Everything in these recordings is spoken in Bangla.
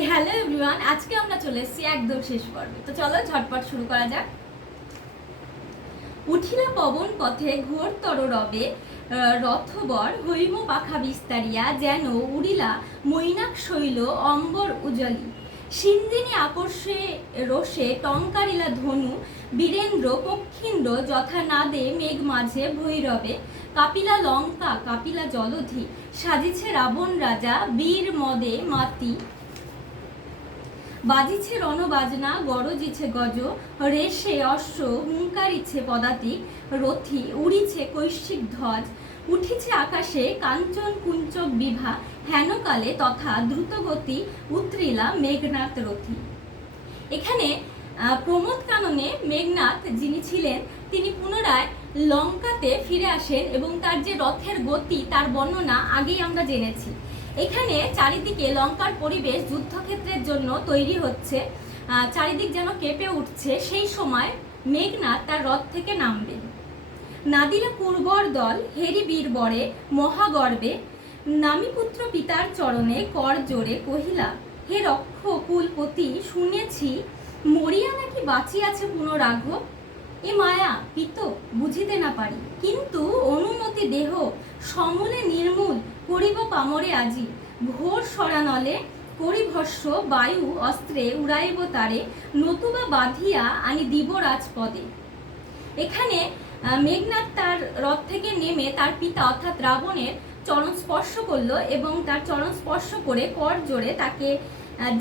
হ্যালো এভরিওয়ান, আজকে আমরা চলে এসেছি একদম শেষ পর্বে। তো চলো ঝটপট শুরু করা যাক। উঠিলা পবন পথে ঘোরতর রবে, রথবর হৈম পাখা বিস্তারিয়া, যেন উড়িলা মৈনাক শৈল অম্বর উজলি। সিন্দিনী আকর্ষে রোষে টঙ্কারিলা ধনু, বীরেন্দ্র পক্ষীন্দ্র যথা নাদে মেঘ মাঝে ভৈরবে। কাপিলা লঙ্কা কাপিলা জলধি, সাজিছে রাবণ রাজা বীর মদে মাতি। বাজিছে রণবাজনা গরজিছে গজ, রেশে অশ্ব হুঙ্কারিছে পদাতিক, রথি উড়িছে কৈশিক ধ্বজ। উঠিছে আকাশে কাঞ্চন কুঞ্চক বিভা, হেনকালে তথা দ্রুতগতি উত্রিলা মেঘনাথ রথি। এখানে প্রমোদ কাননে মেঘনাথ যিনি ছিলেন তিনি পুনরায় লঙ্কাতে ফিরে আসেন এবং তার যে রথের গতি তার বর্ণনা আগেই আমরা জেনেছি। এখানে চারিদিকে লঙ্কার পরিবেশ যুদ্ধক্ষেত্রের জন্য তৈরি হচ্ছে, চারিদিক যেন কেঁপে উঠছে। সেই সময় মেঘনাথ তার রথ থেকে নামবেন। নাদিলা পূর্বর দল হেরি বীর বরে মহাগর্বে, নামিপুত্র পিতার চরণে কর জোরে কহিলা, হে রক্ষ কুলপতি, শুনেছি মরিয়া নাকি বাঁচিয়াছে পুনরাঘব। এ মায়া পিত বুঝিতে না পারি, কিন্তু অনুমতি দেহ সমূলে নির্মূল করিব পামরে আজি। ঘোর সরানলে করি ভস্য বায়ু অস্ত্রে উড়াইব তারে, নতুবা বাঁধিয়া আনি দিব রাজপদে। এখানে মেঘনাথ তার রথ থেকে নেমে তার পিতা অর্থাৎ রাবণের চরণ স্পর্শ করলো এবং তার চরণ স্পর্শ করে কর জোরে তাকে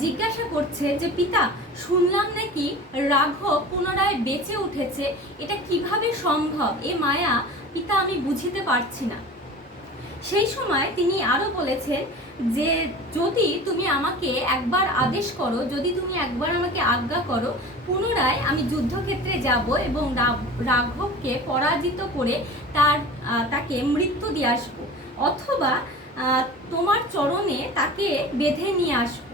জিজ্ঞাসা করছে যে পিতা, শুনলাম নাকি রাঘব পুনরায় বেঁচে উঠেছে, এটা কিভাবে সম্ভব? এ মায়া পিতা আমি বুঝিতে পারছি না। সেই সময় তিনি আরো বলেছেন যে যদি তুমি আমাকে একবার আদেশ করো, যদি তুমি একবার আমাকে আজ্ঞা করো, পুনরায় আমি যুদ্ধক্ষেত্রে যাব এবং রাঘবকে পরাজিত করে তাকে মৃত্যু দিয়ে আসবো, অথবা তোমার চরণে তাকে বেঁধে নিয়ে আসবো।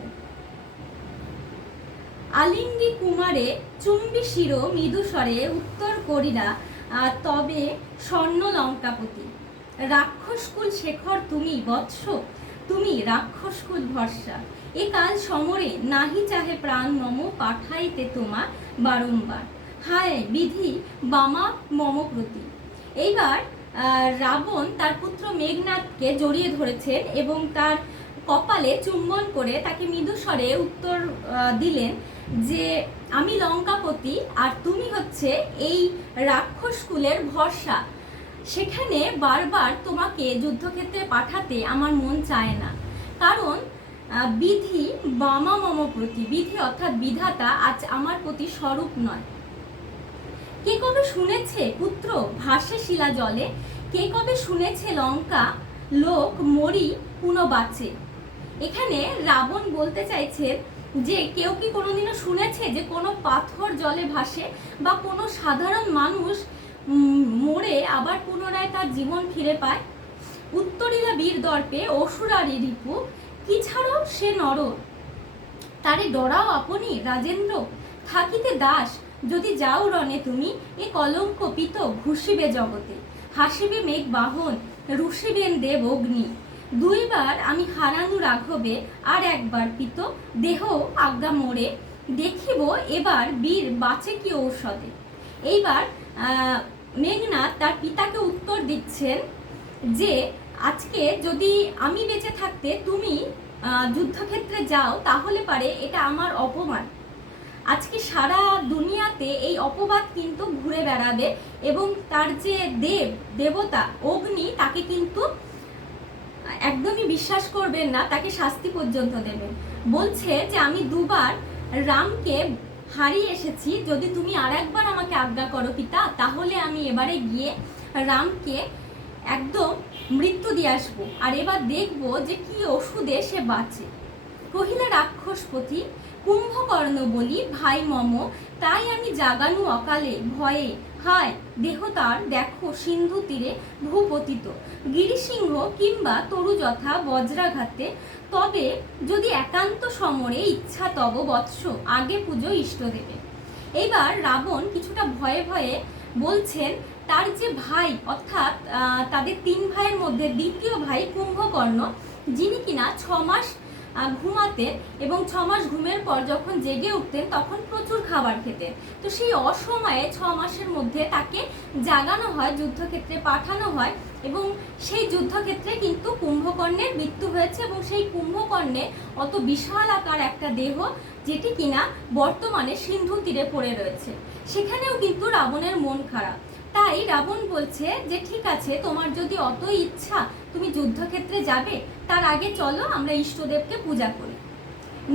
আলিঙ্গি কুমারে চুম্বি শির মৃদুস্বরে উত্তর করিলা, তবে স্বর্ণ লঙ্কাপতি। রাক্ষসকুল শেখর তুমি বৎস, তুমি রাক্ষসকুল ভরসা। এ কাল সমরে নাহি চাহে প্রাণ মম, পাঠাইতে তোমা বারংবার। হায় বিধি বামা মম প্রতি। এইবার রাবণ তার পুত্র মেঘনাথকে জড়িয়ে ধরেছেন এবং তার কপালে চুম্বন করে তাকে মৃদুস্বরে উত্তর দিলেন যে আমি লঙ্কাপতি আর তুমি হচ্ছে এই রাক্ষসকুলের ভরসা। সেখানে বারবার তোমাকে যুদ্ধক্ষেত্রে পাঠাতে আমার মন চায় না, কারণ বিধি বামা মম প্রতি, বিধি অর্থাৎ বিধাতা আজ আমার প্রতি স্বরূপ নয়। কে কবে শুনেছে পুত্র ভাসে শিলা জলে, কে কবে শুনেছে লঙ্কা লোক মরি পুনঃ বাঁচে। এখানে রাবণ বলতে চাইছে যে কেউ কি কোনোদিনও শুনেছে যে কোনো পাথর জলে ভাসে বা কোনো সাধারণ মানুষ মরে আবার পুনরায় তার জীবন ফিরে পায়? উত্তরিলা বীর দর্পে অসুরারি রিপু, কি ছাড়ো সে নর, তারে ডরাও আপনি রাজেন্দ্র। থাকিতে দাস যদি যাও রণে তুমি, এ কলঙ্ক পিত ঘুষিবে জগতে। হাসিবে মেঘ বাহন রুষিবেন দেব অগ্নি, দুইবার আমি হারানু রাঘবে, আর একবার পিত দেহ আজ্ঞা মোরে। দেখিব এবার বীর বাঁচে কি ঔষধে। এইবার মেঘনাথ তার পিতাকে উত্তর দিচ্ছেন যে আজকে যদি আমি বেঁচে থাকতে তুমি যুদ্ধক্ষেত্রে যাও, তাহলে পারে এটা আমার অপমান। আজকে সারা দুনিয়াতে এই অপবাদ কিন্তু ঘুরে বেড়াবে এবং তার যে দেবতা অগ্নি তাকে কিন্তু একদমই বিশ্বাস করবেন না, তাকে শাস্তি পর্যন্ত দেবেন। বলছে যে আমি দুবার রামকে হারিয়ে এসেছি, যদি তুমি আর একবার আমাকে আজ্ঞা করো পিতা, তাহলে আমি এবারে গিয়ে রামকে একদম মৃত্যু দিয়ে আসবো, আর এবার দেখবো যে কি ওষুধে সে বাঁচে। কহিলা রাক্ষসপতি, কুম্ভকর্ণ বলি ভাই মম, তাই আমি জাগানু অকালে ভয়ে। হায় দেহ তার দেখো সিন্ধু তীরে ভূপতিত, গিরিসিংহ কিংবা তরু যথা বজ্রাঘাতে। তবে যদি একান্ত সমরে ইচ্ছা তব বৎস, আগে পুজো ইষ্ট দেবে। এইবার রাবণ কিছুটা ভয়ে ভয়ে বলছেন তার যে ভাই অর্থাৎ তাদের তিন ভাইয়ের মধ্যে দ্বিতীয় ভাই কুম্ভকর্ণ, যিনি কিনা 6 মাস ঘুমাতেন এবং 6 মাস ঘুমের পর যখন জেগে উঠতেন তখন প্রচুর খাবার খেতেন। তো সেই অসময়ে 6 মাসের মধ্যে তাকে জাগানো হয়, যুদ্ধক্ষেত্রে পাঠানো হয় এবং সেই যুদ্ধক্ষেত্রে কিন্তু কুম্ভকর্ণের মৃত্যু হয়েছে এবং সেই কুম্ভকর্ণের অত বিশাল আকার একটা দেহ যেটি কিনা বর্তমানে সিন্ধু তীরে পড়ে রয়েছে, সেখানেও কিন্তু রাবণের মন খারাপ। তাই রাবণ বলছে যে ঠিক আছে, তোমার যদি অত ইচ্ছা তুমি যুদ্ধক্ষেত্রে যাবে, তার আগে চলো আমরা ইষ্টদেবকে পূজা করি।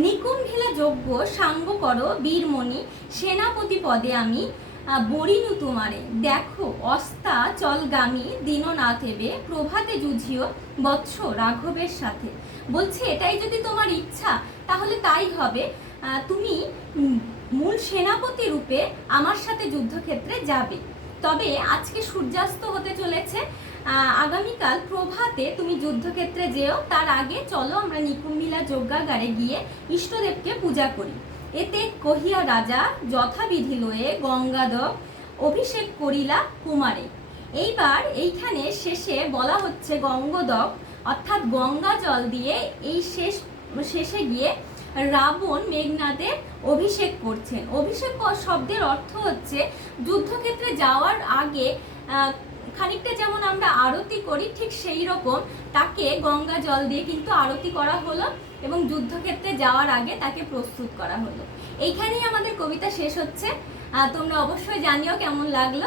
নিকুম্ভিলা যজ্ঞ সাঙ্গ করো বীরমণি, সেনাপতি পদে আমি বরিনু তোমারে, দেখো অস্তা চলগামী দীননাথ হেবে, প্রভাতে যুঝিও বৎস রাঘবের সাথে। বলছে এটাই যদি তোমার ইচ্ছা তাহলে তাই হবে, তুমি মূল সেনাপতি রূপে আমার সাথে যুদ্ধক্ষেত্রে যাবে। তবে আজকে সূর্যাস্ত হতে চলেছে, আগামীকাল প্রভাতে তুমি যুদ্ধক্ষেত্রে যেও, তার আগে চলো আমরা নিকুম্ভিলা যজ্ঞাগারে গিয়ে ইষ্টদেবকে পূজা করি। এতে কহিয়া রাজা যথাবিধি লয়ে গঙ্গাধর অভিষেক করিলা কুমারে। এইবার এইখানে শেষে বলা হচ্ছে গঙ্গোদক অর্থাৎ গঙ্গা জল দিয়ে এই শেষে গিয়ে রাবণ মেঘনাদের অভিষেক করছেন। অভিষেক শব্দের অর্থ হচ্ছে যুদ্ধক্ষেত্রে যাওয়ার আগে খানিকটা যেমন আমরা আরতি করি ঠিক সেই রকম তাকে গঙ্গা জল দিয়ে কিন্তু আরতি করা হলো এবং যুদ্ধক্ষেত্রে যাওয়ার আগে তাকে প্রস্তুত করা হলো। এইখানেই আমাদের কবিতা শেষ হচ্ছে। তোমরা অবশ্যই জানিও কেমন লাগলো।